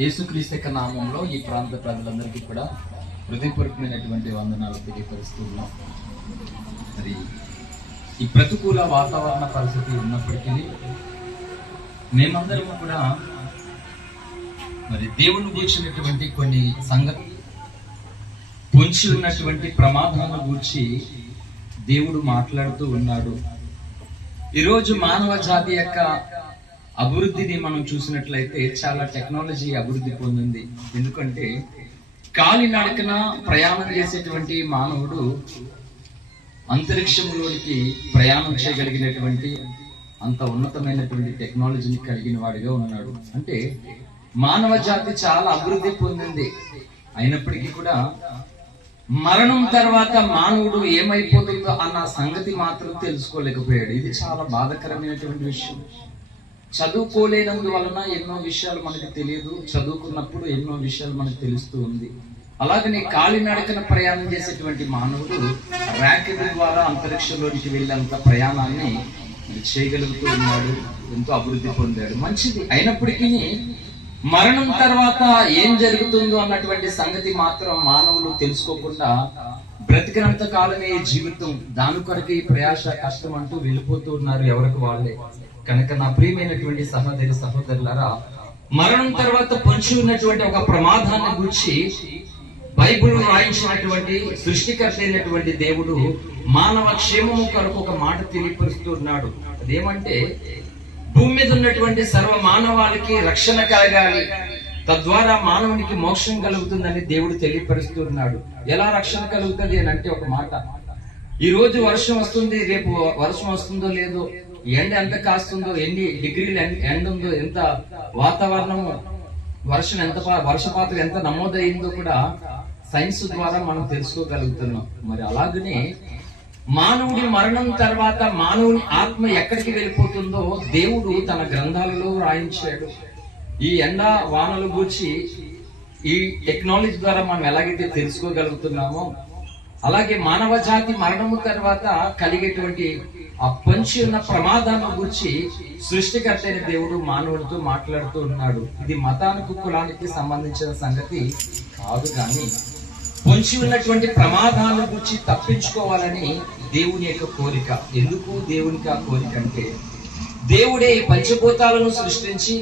యేసుక్రీస్తు యొక్క నామంలో ఈ ప్రాంత ప్రజలందరికీ కూడా హృదయపూర్వకమైనటువంటి వందనాలు తెలియపరుస్తున్నాం. మరి ఈ ప్రతికూల వాతావరణ పరిస్థితి ఉన్నప్పటికీ మేమందరం కూడా మరి దేవుని గూర్చినటువంటి కొన్ని సంగతి పొంచి ఉన్నటువంటి ప్రమాదాలను గూర్చి దేవుడు మాట్లాడుతూ ఉన్నాడు. ఈరోజు మానవ జాతి యొక్క అభివృద్ధిని మనం చూసినట్లయితే చాలా టెక్నాలజీ అభివృద్ధి పొందింది. ఎందుకంటే కాలినడకన ప్రయాణం చేసేటువంటి మానవుడు అంతరిక్షంలోనికి ప్రయాణం చేయగలిగినటువంటి అంత ఉన్నతమైనటువంటి టెక్నాలజీని కలిగిన వాడిగా ఉన్నాడు. అంటే మానవ జాతి చాలా అభివృద్ధి పొందింది. అయినప్పటికీ కూడా మరణం తర్వాత మానవుడు ఏమైపోతుందో అన్న సంగతి మాత్రం తెలుసుకోలేకపోయాడు. ఇది చాలా బాధాకరమైనటువంటి విషయం. చదువుకోలేనందువలన ఎన్నో విషయాలు మనకు తెలియదు, చదువుకున్నప్పుడు ఎన్నో విషయాలు మనకు తెలుస్తూ ఉంది. అలాగనే కాలినడకన ప్రయాణం చేసేటువంటి మానవుడు ర్యాకెట్ ద్వారా అంతరిక్షంలోనికి వెళ్ళేంత ప్రయాణాన్ని చేయగలుగుతూ ఉన్నాడు, ఎంతో అభివృద్ధి పొందాడు. మంచిది. అయినప్పటికీ మరణం తర్వాత ఏం జరుగుతుందో అన్నటువంటి సంగతి మాత్రం మానవులు తెలుసుకోకుండా బ్రతికినంత కాలమే జీవితం, దాని కొరకు ఈ ప్రయాస కష్టం అంటూ వెళ్ళిపోతూ ఉన్నారు ఎవరికి వాళ్ళే. కనుక నా ప్రియమైనటువంటి సహోదరులారా, మరణం తర్వాత పొంచి ఉన్నటువంటి ఒక ప్రమాదాన్ని గురించి బైబిల్ రాయించినటువంటి సృష్టికర్త అయినటువంటి దేవుడు మానవ క్షేమము కొరకు ఒక మాట తెలియపరుస్తున్నాడు. అదేమంటే భూమి మీద ఉన్నటువంటి సర్వ మానవాళికి రక్షణ కలగాలి, తద్వారా మానవునికి మోక్షం కలుగుతుందని దేవుడు తెలియపరుస్తున్నాడు. ఎలా రక్షణ కలుగుతుంది అని అంటే ఒక మాట, ఈ రోజు వర్షం వస్తుంది, రేపు వర్షం వస్తుందో లేదో, ఎండ ఎంత కాస్తుందో, ఎన్ని డిగ్రీలు ఎండ ఉందో, ఎంత వాతావరణము వర్షపాతం ఎంత నమోదైందో కూడా సైన్స్ ద్వారా మనం తెలుసుకోగలుగుతున్నాం. మరి అలాగనే మానవుడి మరణం తర్వాత మానవుని ఆత్మ ఎక్కడికి వెళ్ళిపోతుందో దేవుడు తన గ్రంథాలలో రాయించాడు. ఈ ఎండ వానలు గూర్చి ఈ టెక్నాలజీ ద్వారా మనం ఎలాగైతే తెలుసుకోగలుగుతున్నామో, అలాగే మానవ జాతి మరణము తర్వాత కలిగేటువంటి ఆ పొంచి ఉన్న ప్రమాదాన్ని గురించి సృష్టికర్త అయిన దేవుడు మానవుడితో మాట్లాడుతూ ఉన్నాడు. ఇది మతానికి కులానికి సంబంధించిన సంగతి కాదు, కానీ పొంచి ఉన్నటువంటి ప్రమాదాలను గురించి తప్పించుకోవాలని దేవుని యొక్క కోరిక. ఎందుకు దేవునికి ఆ కోరిక అంటే, దేవుడే పంచభూతాలను సృష్టించి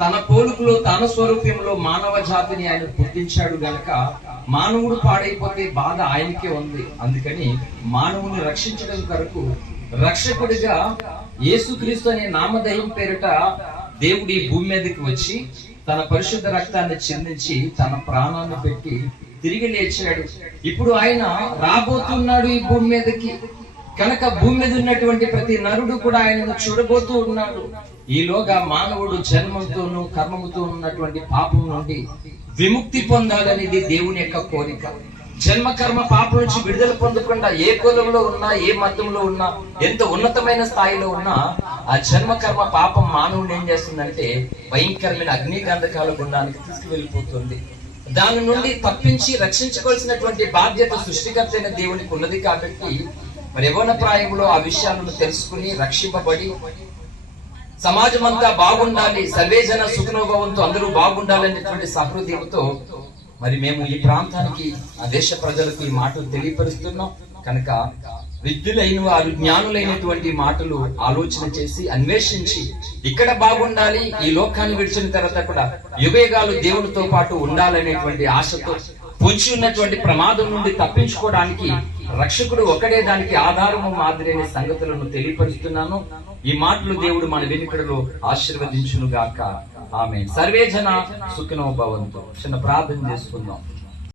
తన పోలుకులో తన స్వరూపంలో మానవ జాతిని ఆయన పుట్టించాడు గనక మానవుడు పాడైపోతే బాధ ఆయనకే ఉంది. అందుకని మానవుని రక్షించడం కొరకు రక్షకుడిగా యేసుక్రీస్తు అనే నామధేయం పేరిట దేవుడి భూమి మీదకి వచ్చి తన పరిశుద్ధ రక్తాన్ని చిందించి తన ప్రాణాన్ని పెట్టి తిరిగి లేచాడు. ఇప్పుడు ఆయన రాబోతున్నాడు ఈ భూమి మీదకి. కనుక భూమి మీద ఉన్నటువంటి ప్రతి నరుడు కూడా ఆయనను చూడబోతూ ఉన్నాడు. ఈలోగా మానవుడు జన్మంతోనూ కర్మముతో ఉన్నటువంటి పాపం నుండి విముక్తి పొందాలనేది దేవుని యొక్క కోరిక. జన్మ కర్మ పాపం నుంచి విడుదల పొందకుండా ఏ కులంలో ఉన్నా, ఏ మతంలో ఉన్నా, ఎంత ఉన్నతమైన స్థాయిలో ఉన్నా ఆ జన్మ కర్మ పాపం మానవుడు ఏం చేస్తుందంటే భయంకరమైన అగ్నిగంధకాల గుండానికి తీసుకువెళ్ళిపోతుంది. దాని నుండి తప్పించి రక్షించుకోవాల్సినటువంటి బాధ్యత సృష్టికర్త అయిన దేవునికి ఉన్నది. కాబట్టి మరి యవ్వన ప్రాయంలో ఆ విషయాలను తెలుసుకుని రక్షింపబడి సమాజం అంతా బాగుండాలి, సర్వేజన సుఖనోభవంతో అందరూ బాగుండాలనేటువంటి సహృదయంతో మరి మేము ఈ ప్రాంతానికి, ఆ దేశ ప్రజలకు ఈ మాటలు తెలియపరుస్తున్నాం. కనుక విద్యులైన వారు, జ్ఞానులైనటువంటి మాటలు ఆలోచన చేసి అన్వేషించి ఇక్కడ బాగుండాలి, ఈ లోకాన్ని విడిచిన తర్వాత కూడా యుగయుగాలు దేవునితో పాటు ఉండాలనేటువంటి ఆశతో పొంచి ఉన్నటువంటి ప్రమాదం నుండి తప్పించుకోవడానికి రక్షకుడు ఒకడే దానికి ఆధారము మాదిరి అనే సంగతులను తెలియపరుస్తున్నాను. ఈ మాటలు దేవుడు మన వెనుకడలో ఆశీర్వదించును గాక. ఆమేన్. సర్వేజన సుఖినో భవంతు. చిన్న ప్రార్థన చేసుకుందాం.